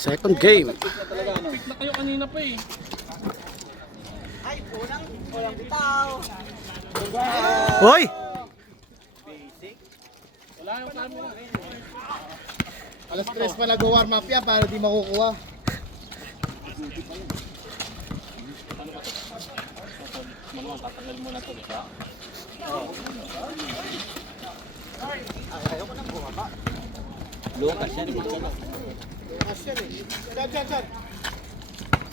Second game. Pick na kayo kanina pa eh. Ay, unang bitaw. Hoy! Wala yung camera. Alas 3 pa nag-warm up yan para di makukuha. Manuang tatagal mo na to, di ba? Ayoko nang bumaba. Lukas yan. Lukas yan eh. Diyan.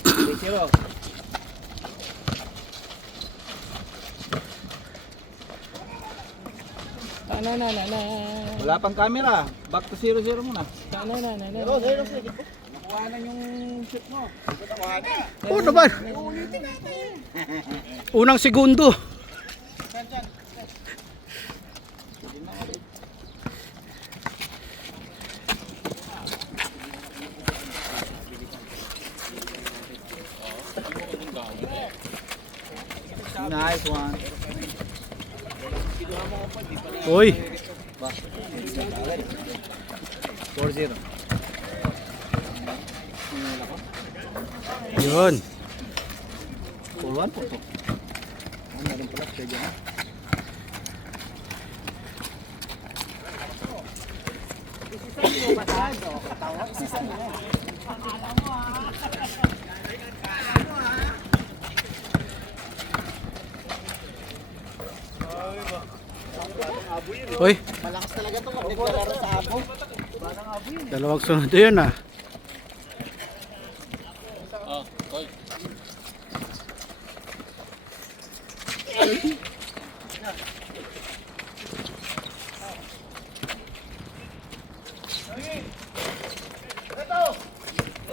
3-0. Na. Wala pang camera. Back to 0-0 muna. Na. Nakuha na yung shoot mo. Oo naman. Unang segundo. Nice one. Hoy! 4-0. Yun. 4-1 po to. Meron pala siya dyan. Hoy! Malakas talaga ito pag naglalaro sa abo. Dalawang sunod yun ah. Oh, hoy.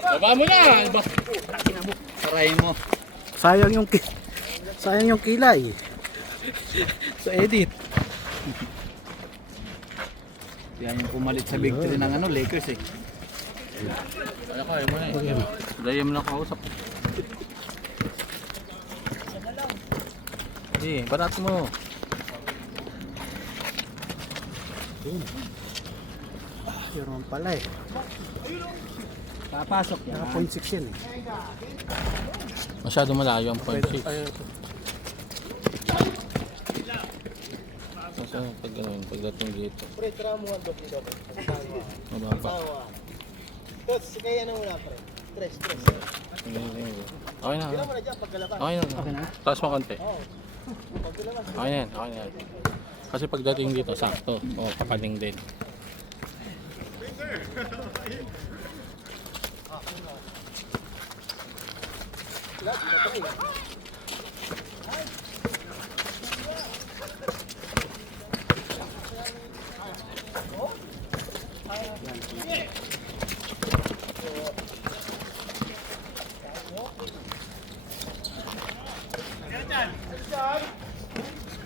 Baba mo na! Tarayin mo. Sayang yung kilay. Sa edit. Yan yung pumalit sa victory ng ano, Lakers eh. Kaya mo na eh. Dahil mo na kausap. Sige, barat mo. Yun naman pala eh. Papasok yan. Naka 0.6 yan eh. Masyado malayo ang point 6. Kasi pag gano'n, pagdating dito. Pre, tira mo ang doble doble. Mababa. Tots, kaya na muna pre. Stress. Okay na. Tira mo na dyan pagkalabas. Okay na. Taas mo konti. Okay na yan. Kasi pagdating dito, sakto. O, kapaling din.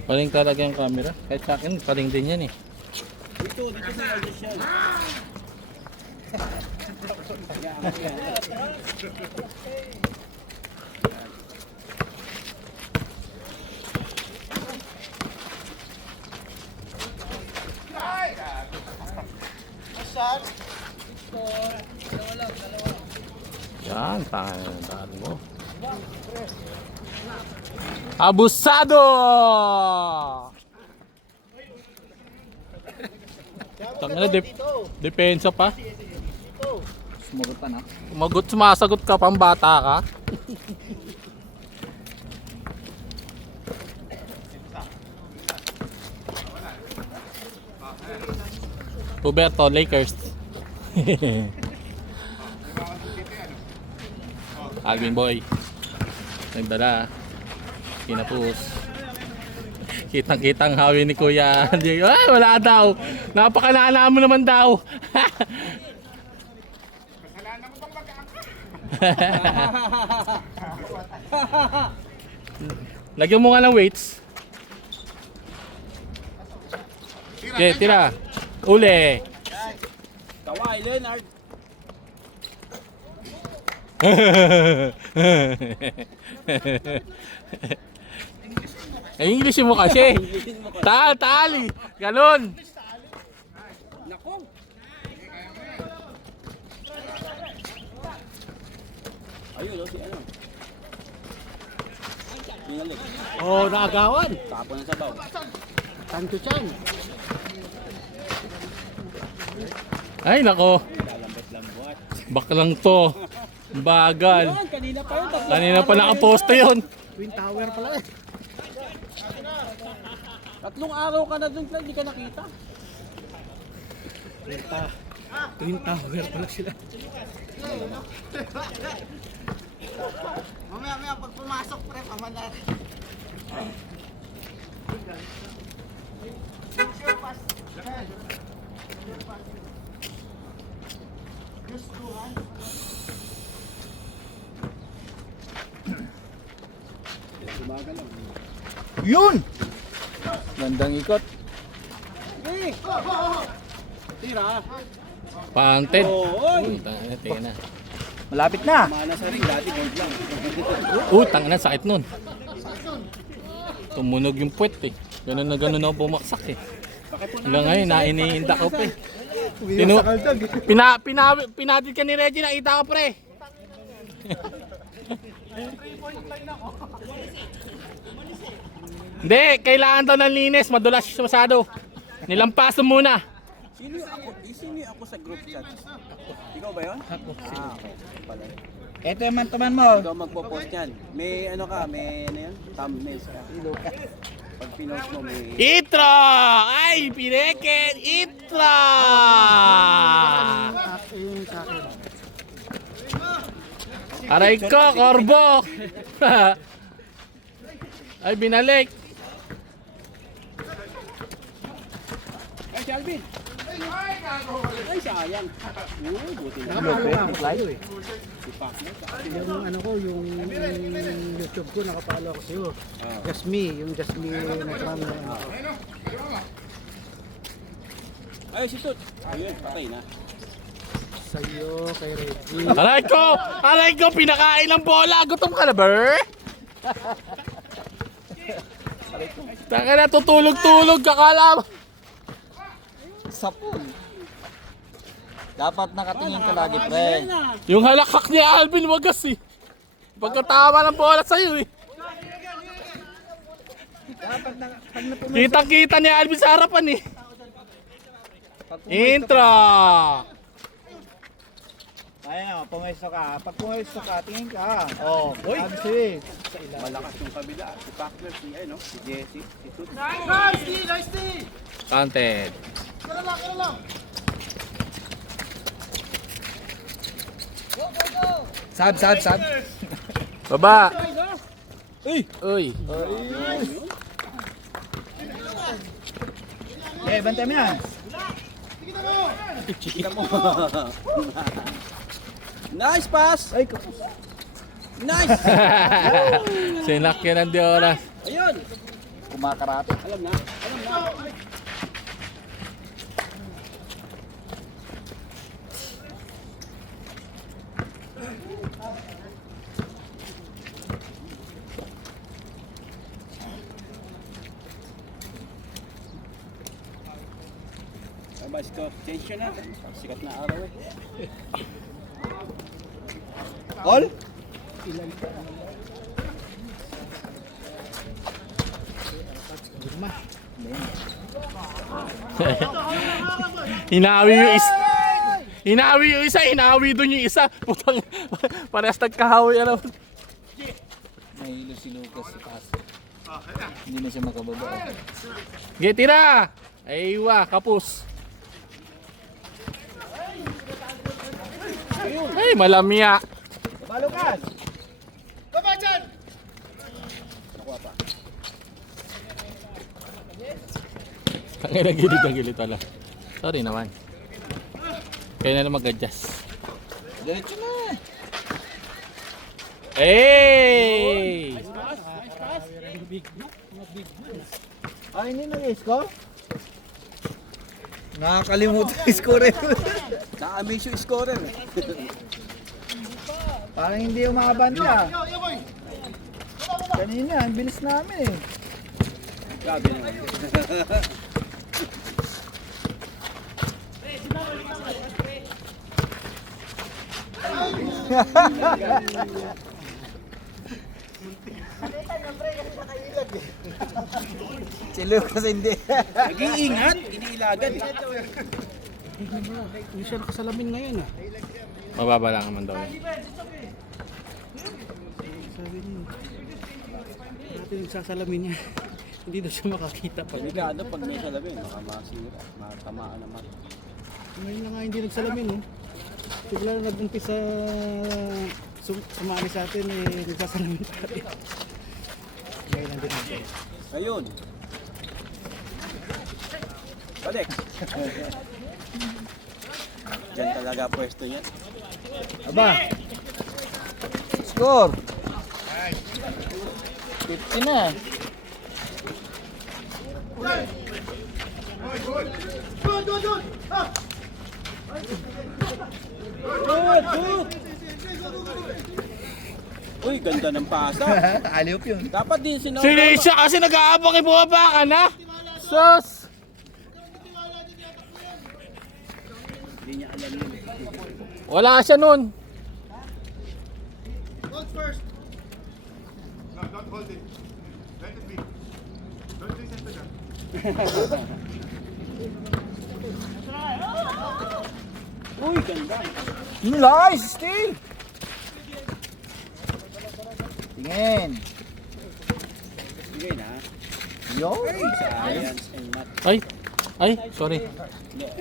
Paling talaga yung camera. Kahit sa akin, paling din yan eh. Dito sa audition. Yan, talo mo. Abusado! Tangina, depensa pa. Sumagot pa na. Sumasagot ka, pambata ka. Roberto, Lakers. Alvin Boy. Nagdala. Kinapus. Kitang-kitang hawi ni Kuya. Ay, wala daw. Napakanana mo naman daw. Lagyan mo nga ng weights. Okay, tira. Uli. Kawai, Leonard. Ay, English mo kasi. Tali. Ganon. Nako. oh, si ano. Binalik. Oh, naagawan. Tapon ng sabaw. Chan to chan. Ay, nako. Lalambot-lambot. Baklang to. Bagal. Yan, kanina pa yun. Kanina pa nakaposte yun. Twin Tower pala eh. Tatlong araw ka na dun, hindi ka nakita. Twin Tower pala sila. Mamaya pag pumasok pre, pamalat. Yun! Gandang ikot. Tira. Panted. Oy! Tingnan na. Malapit na. Mana sa ring, dati gold lang. Tangina, sakit nun. Tumunog yung puwet eh. Ganun na ganun ako bumaksak eh. Hanggang ngayon, nainiinda ko pa eh. Pinatid ka ni Reggie, nakita ko pre. Hindi, kailangan daw ng linis, madulas masyado. Nilampaso muna. Sino yung ako sa group chat? Ikaw ba yun? Ako. Okay. Pala. Ito yung mantaman mo. Ikaw magpo-post yan. May ano ka, may ano yan? Thumbnails ka. Pag pinost mo may... Itro! Ay, pineken! Itro! Akin sa akin. Aray ko, Corbo! Ay, binalik. Ay, si Alvin! Ay, sayang. Buti na. Nakapalo ka ako sa'yo eh. Si Pacman. Yung ano ko, yung YouTube ko, nakapalo ako sa'yo. Just me, yung Just me nag-run na ano. Ay, si Tut. Ayun, patay na. Sa'yo, kay Reggie. Aray ko, pinakain ng bola. Gutom ka na, ber? Taka na, tutulog-tulog, kakala mo. Sapul. Dapat nakatingin ka lagi pre. Yung halakak ni Alvin, wagas eh. Pagkatama ng bola sa'yo eh. Kitang-kita ni Alvin sa harapan eh. Intro! Ayan, pumesto ka. Pag pumesto ka, tingin ka. Oh, absi. Malakas yung kabila. Si Pacman, si ano, si Jesse, si Tut. Counted. Sab. Baba. Uy. Eh, bantay mo yan. Nice pass! Ay, kapos. Nice! Sinakyan ng Dioras. Ayun! Kumakarate. Alam na. Bas ko, change yun na. Sikat na araw eh. All? Hinawi yung isa. Hinawi doon yung isa. Putang, parehas nagkahawi ano. Nahilo si Lucas sa taas. Hindi na siya makababa. Sige, tira! Aywa, kapus. Ay, malamya. Balukas! Kaya gilid pala. Sorry naman. Kaya na mag-adjust. Diretso na. Hey! Ay, hindi nag-score? Nakakalimutan yung score. Na-amaze yung scorer. Parang hindi umabanta. Kanina, ang bilis namin eh. Grabe naman. Si Lucas hindi. Nag-iingat, iniilagan. Hindi siya nakasalamin ngayon ah. Mababa lang naman daw yan. Sabi niya. Dati nagsasalamin niya. Hindi daw siya makakita pa. Delikado pag may salamin, baka masira, matamaan naman. Ngayon na nga hindi nagsalamin oh. Sigla na nag-umpisa sumali sa atin eh nagsasalamin pa rin. Ngayon nandun natin. Ayun. Balik. Diyan talaga pwesto niya. Aba. Score. 50 na. Uy, ganda ng pasa. Aliop yun. Dapat din sinawala. Sinisya kasi nag-aabang kay bumaba ka na. Sus! Hindi niya alam yun. Wala siya nun. Hold first. No, don't hold it. Let it be. Don't listen to them. Uy, ganda. Nice steal. Tingin. Bigay na. Yo. Science and math. Ay, sorry.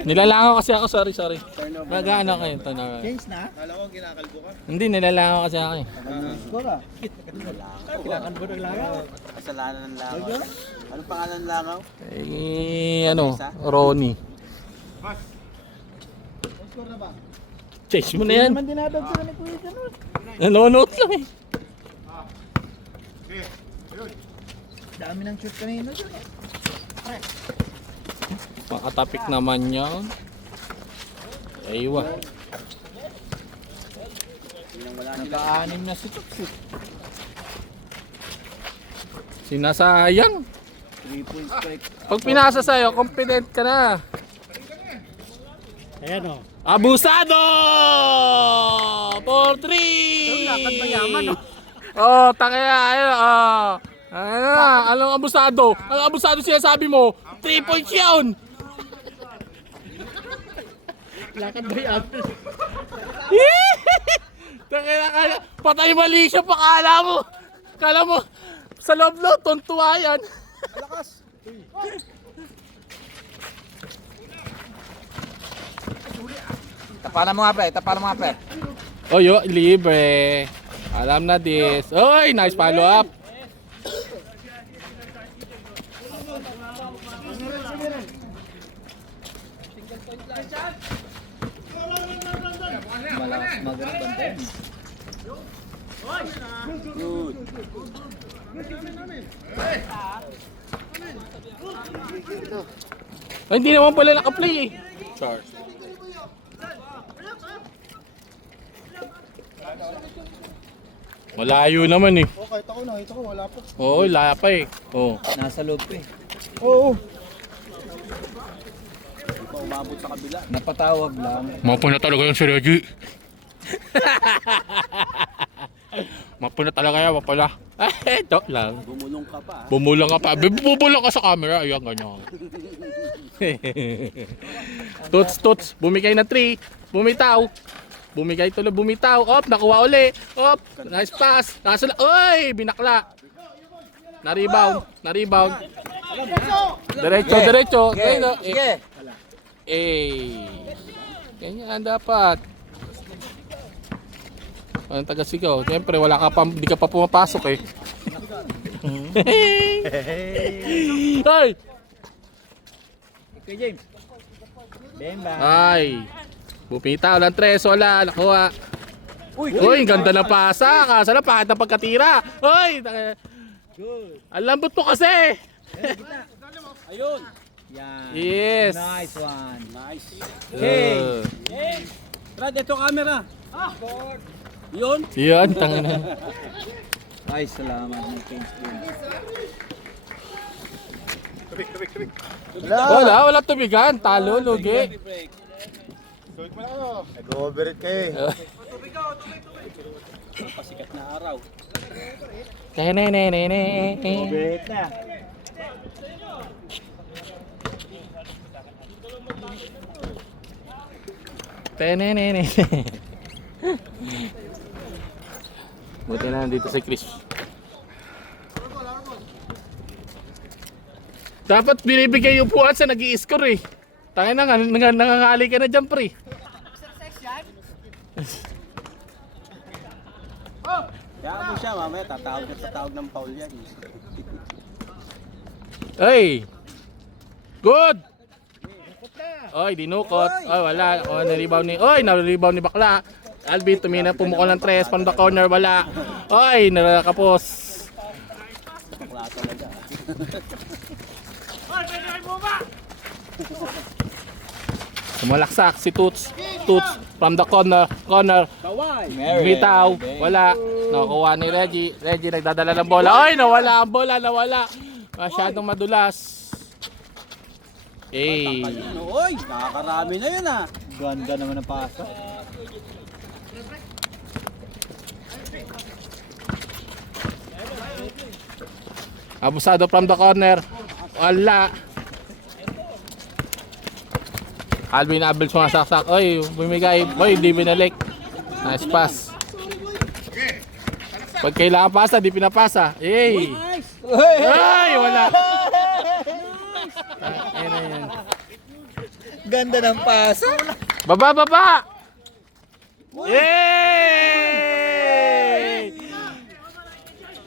Nilalangaw kasi ako, sorry. Turnover. Mag-ano kayo ito na. Change na. Kala ko kinakalbo ka. Hindi, nilalangaw kasi ako eh. Score ah. Kailangan ba ng langaw? Kasalanan ng langaw. Anong pangalan ng langaw? Ano, Ronnie. Score na ba? Chase mo na yan. Naman dinadog sila ni Kuya Janot. Nanonood lang eh. Okay. Ayun. Dami ng shoot kanina dyan. Makatapik naman yan. Aywa. Naka-anim na si Tuxit. Sinasayang. 3-point strike. Pag pinasa sa'yo, confident ka na. Ayan oh. Abusado! 4-3! Lakad mayaman oh. Oh, takaya, ayun, anong abusado? Anong abusado siya sabi mo? 3 points yun! Lakad mayaman. Takaya, patay mali siya pa, kala mo, sa loob-loob, tuntua yan. Malakas. Tapalan mo nga pre. Oh, yo, libre. Alam na this. Oy, nice follow up. Malakas maganda. Good. Ay, hindi naman pala naka-play eh. Char. Malayo naman eh. Oh, kahit ako nakita ko, wala pa. Oo, laya pa eh. Oo. Nasa loob eh. Oo. Hindi pa umabot sa kabila. Napatawag lang. Mapo na talaga yung si Reggie. Mapo na talaga yan, mapala. Joke lang. Bumulong ka pa. Bumulong ka pa. Bumulong ka sa camera. Ayan, ganyan. Tuts. Bumigay na 3. Bumitaw. Bumigay tuloy, bumitaw. Op, nakuha uli. Op, nice pass. Nasula. Oy, binakla. Na-rebound. Diretso. Okay. Ayun, Sige. Ganyan dapat. Ang taga-sigaw. Siyempre, wala ka pa, di ka pa pumapasok eh. Ay! Okay, James. Bemba. Ay! Bumitaw ng 3, wala. Nakuha. Uy, ganda na pasa. Kasa na, pahit na pagkatira. Uy! Ang lambot mo kasi. Ayun. Yan. Yes. Nice one. Nice. Uh, Brad, ito camera. Yun. Yan, tangin na. Ay, salamat ng Kings din. Wala tubigan. Talo, lugi. Break. Nag-overit kayo eh. Pasikat na araw. Tenenenene. Great na. Tenenenene. Buti na nandito si Chris. Dapat binibigay yung upuan sa nag-i-score eh. Tangin na nga, nangangali ka na dyan pre. Kaya mo siya, mamaya tatawag na sa tawag ng foul yan. Ay! Good! Oy, dinukot. Oy, wala. Oy, na-rebound ni Bakla. Alvin, tumina, pumuko ng 3 from the corner, wala. Oy, nakapos. Bakla talaga. Sumalaksak si Toots. Toots from the corner. Kaway! Bitaw, wala. Nakukuha ni Reggie. Reggie nagdadala ng bola. Oy, nawala ang bola, nawala. Masyadong madulas. Eh. Oy, nakakarami na yun ah. Ganda naman ang pasa. Abusado from the corner. Wala. Alvin Abel sumasaksak. Oy, bumigay. Oy, di binalik. Nice pass. Pag kailangan pasa, di pinapasa. Hey! Ay, wala. Ayun na yun. Ganda ng pasa. Baba! Yay!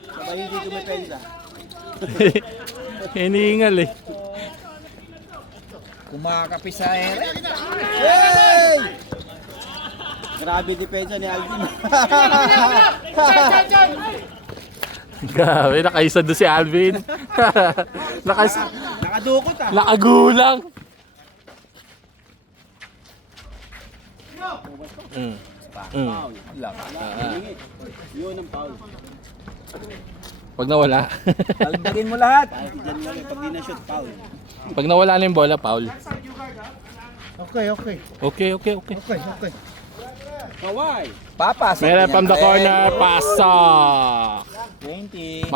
Sabay hindi kumipensa. Hinihingal eh. Kumakapi sa ere. Yay! Grabe depensa ni Alvin. Grabe, nakaisa doon si Alvin. Nakadukot ah. Nakagulang. Foul. Yun ang foul. Pag nawala. Talagdagin mo lahat. Kahit dyan lang eh, pag di na shoot, foul. Pag nawala na yung bola, foul. Okay. Okay. Kaway! Papasok. Meron from the corner, pasok. 20.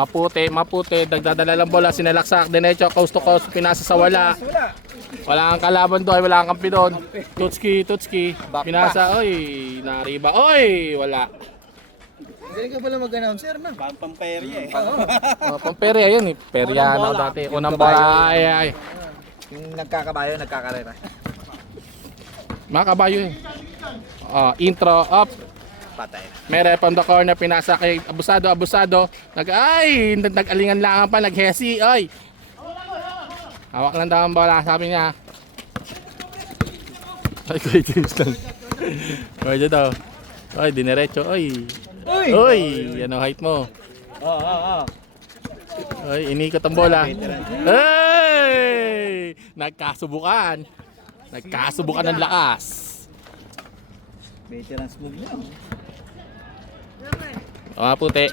Maputi. Nagdadala lang bola, sinalaksak. Dinecho, coast to coast, pinasa sa wala. Wala kang kalaban doon, wala kang kampi doon. Tutski. Pinasa, oy, nariba. Oy, wala. Hindi ka pala mag-announcer na. Pamperya eh. Pamperya yun eh. Perya na ako dati. Unang bola, ay. Yung nagkakabayo, nagkakarera. Mga kabayo eh. Intro up. Patay. Meron from the corner, pinasa kay Abusado. Nag-alingan lang pa, nag-hesi. Oy. Hawak lang daw ang bola, sabi niya. Ay, great games lang. Medyo daw. Oy, dinerecho. Oy, ano height mo? Oy, inikot ang bola. Hey! Nagkasubukan ng lakas. Veterans move niya.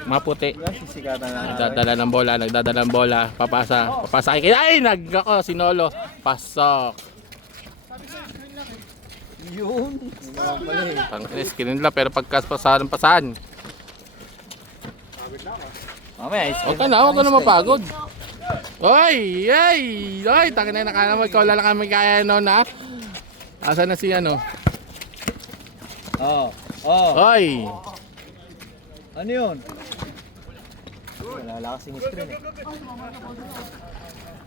Maputi. Sisikatan na. Nagdadala ng bola. Papasa kay ay sinolo. Pasok. Yun. Pala eh. Pang-Chris kinunla pero pasan. Mamaya, Huwag ka na mapagod. Oy, tangin na naman ikaw lang kami kaya no na. Asa na si ano? Oy. Ano yun? Wala kasing screen eh.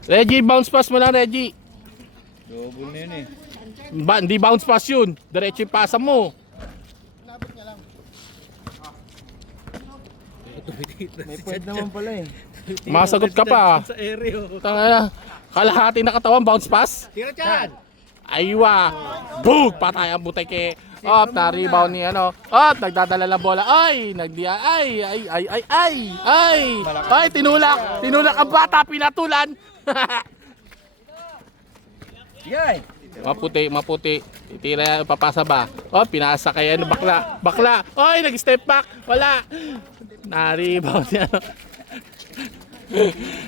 Reggie, bounce pass mo lang, Reggie. Double na yun eh. Hindi bounce pass yun. Diretso yung pasa mo. May point naman pala eh. Masagot ka pa. Sa area. Tangina. Kalahati na katawan, bounce pass. Tira dyan! Aywa. Boom! Patay ang buteke. Na-rebound ni ano. Nagdadala ng bola. Ay! Ay! Tinulak ang bata, pinatulan. Yay! Maputi. Titira, papasa ba? Pinasa kay ano, bakla. Ay! Nag-step back. Wala. Na-rebound niya.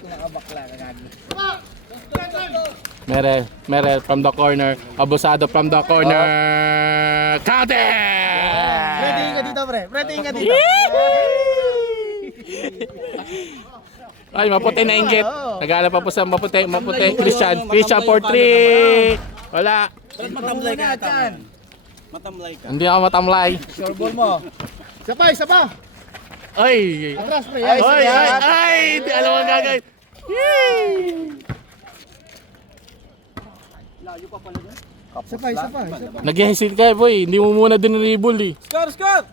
Nakabakla na nga. Merel from the corner. Abusado from the corner. Cut it! Ready ka dito, pre. Preting ka dito. Ay, maputi na inggit. Nag-aalala pa po sa maputi. Christian for 3. Wala. Matamlay ka. Matamlay ka. Hindi ako matamlay. Sure ball mo. Isa pa. Ay! Atras, pre. Ay! Di alam ang gagawin. Layo pa pala doon. Isa pa. Nag-hesitate ka, boy. Hindi mo muna dinribble eh. Score!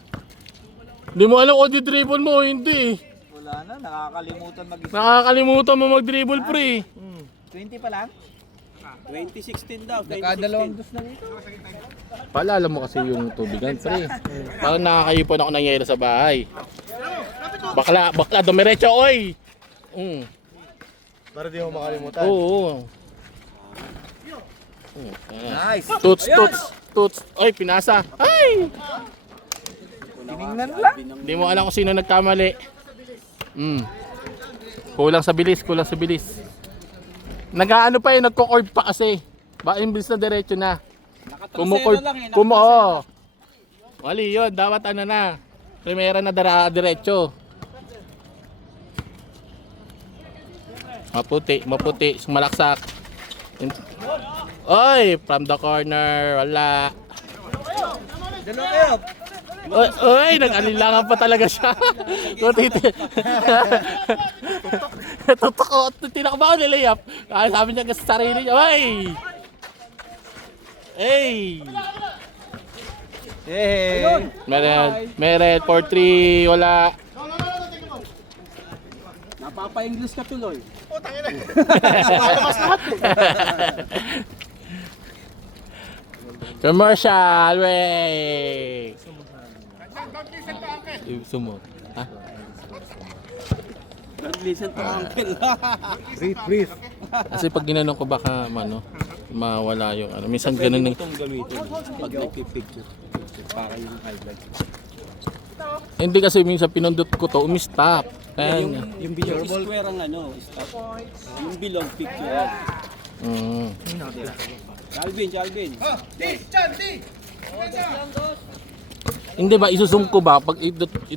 Hindi mo alam kung di-dribble mo o hindi. Wala na, nakakalimutan mag-isip. Nakakalimutan mo mag-dribble, pre. 20 pa lang? 2016 daw. Nakadalawang dos na nito. Paalala mo kasi yung tubigan, pre. Parang nakakaipon ako ng yelo sa bahay. Bakla, dumiretso, oy! Para di mo makalimutan. Oo. Nice. Tuts. Oy, pinasa. Ay! Tinignan lang. Hindi mo alam kung sino nagkamali. Kulang sa bilis. Nag-aano pa yun, nagko-curve pa kasi. Ba, imbis na diretso na. Nakatrasero lang eh. Oo. Mali yun, dapat ano na. Primera na diretso. Maputi, sumalaksak. Oy, from the corner, wala. Dalawa kayo. Oy, nag-alilangan pa talaga siya. Tutok ko, tinakba ko nilayap. Sabi niya sa sarili niya, oy! Hey! Hey. Meron, 4-3, wala. Napapa-English ka tuloy. Commercial, wey! Sumo. Ha? Don't listen to uncle. Breathe. Kasi pag ginanong ko baka mawala yung ano. Minsan ganun ng... Itong gamitin pag nagpipicture. Para yung highlights. Hindi kasi minsan pinundot ko to, umistop. Ayan. Yung below square ang ano, stop. Yung below picture. Calvin. Hindi ba, isusum ko ba? Pag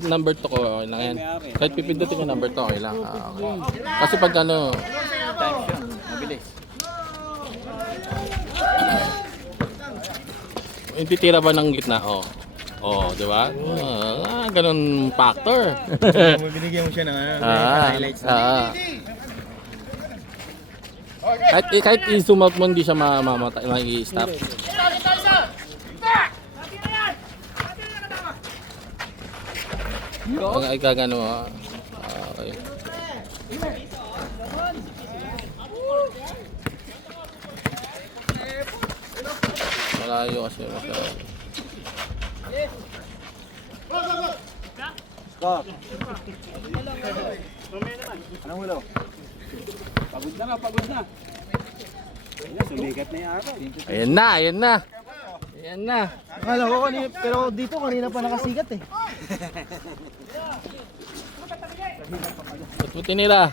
number to ko, okay lang yan. Kahit pipindutin ko number to, okay lang. Okay. Kasi pag ano... Mabilis. Yung titira ba ng gitna? Di ba? Ganun factor. Binigyan mo siya ng highlights. Kahit i-zoom out mo, hindi siya ma-i-stop. Pag ikagano, okay. Malayo kasi masyado. Stop. Anong ulo? Pagod na. Ayan, sumikat na yung araw. Ayan na. Akala ko kanina, pero dito kanina pa nakasikat eh. Ba't mo tinira?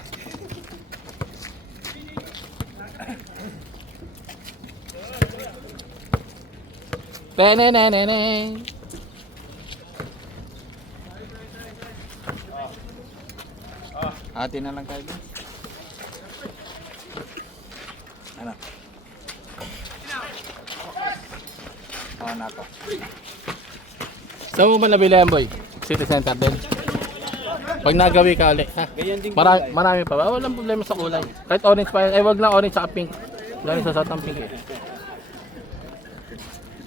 Penenenene. Ate na lang kayo. Ano? Na to. Saan mo ba nabili yan, boy? City Center din. Pag nagawi ka ulit, ha? Ganyan din Marami pa ba? Walang problema sa kulay. Kahit orange pa yan. Wag lang orange sa pink. Lalo sa satang pink eh.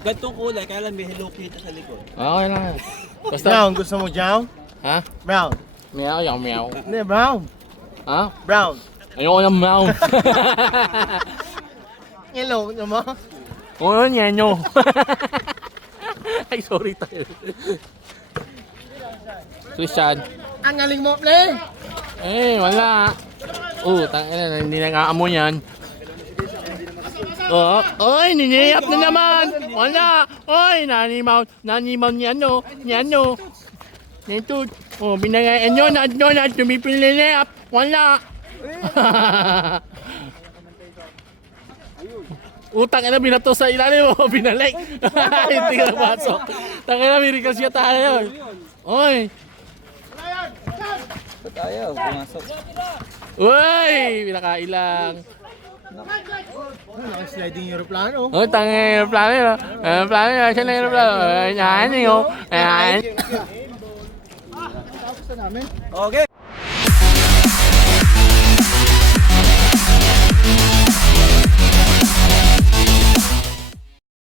Gantong kulay, kaya lang may Hello Kitty sa likod. Okay lang. Basta, Brown, gusto mo brown? ha? Brown. Meow, yung meow. Hindi, brown. Ha? Brown. Ayoko ng meow. Hello, mo? Oo, nyenyo. Ay, sorry tayo. Christian. Ang galing mo, play! Wala. Tangina, hindi nang-aamo yan. Oy, niniyap na naman. Wala. Oy, nanimaw niyan no. Nito. Binayaan nyo na tumipiniliyap. Wala. Utang na binato sa ilalim mo, binalik. Hindi ka napasok. Tangin na, miracles siya tayo. Oy! Ba't ayaw? Pumasok. Uy! Pinakailang. Naka-sliding aeroplano. Oh, tangin yung plano yun. Plano yun. Siya na yung plano. Ayan yun. Ayan. Tapos na namin. Okay.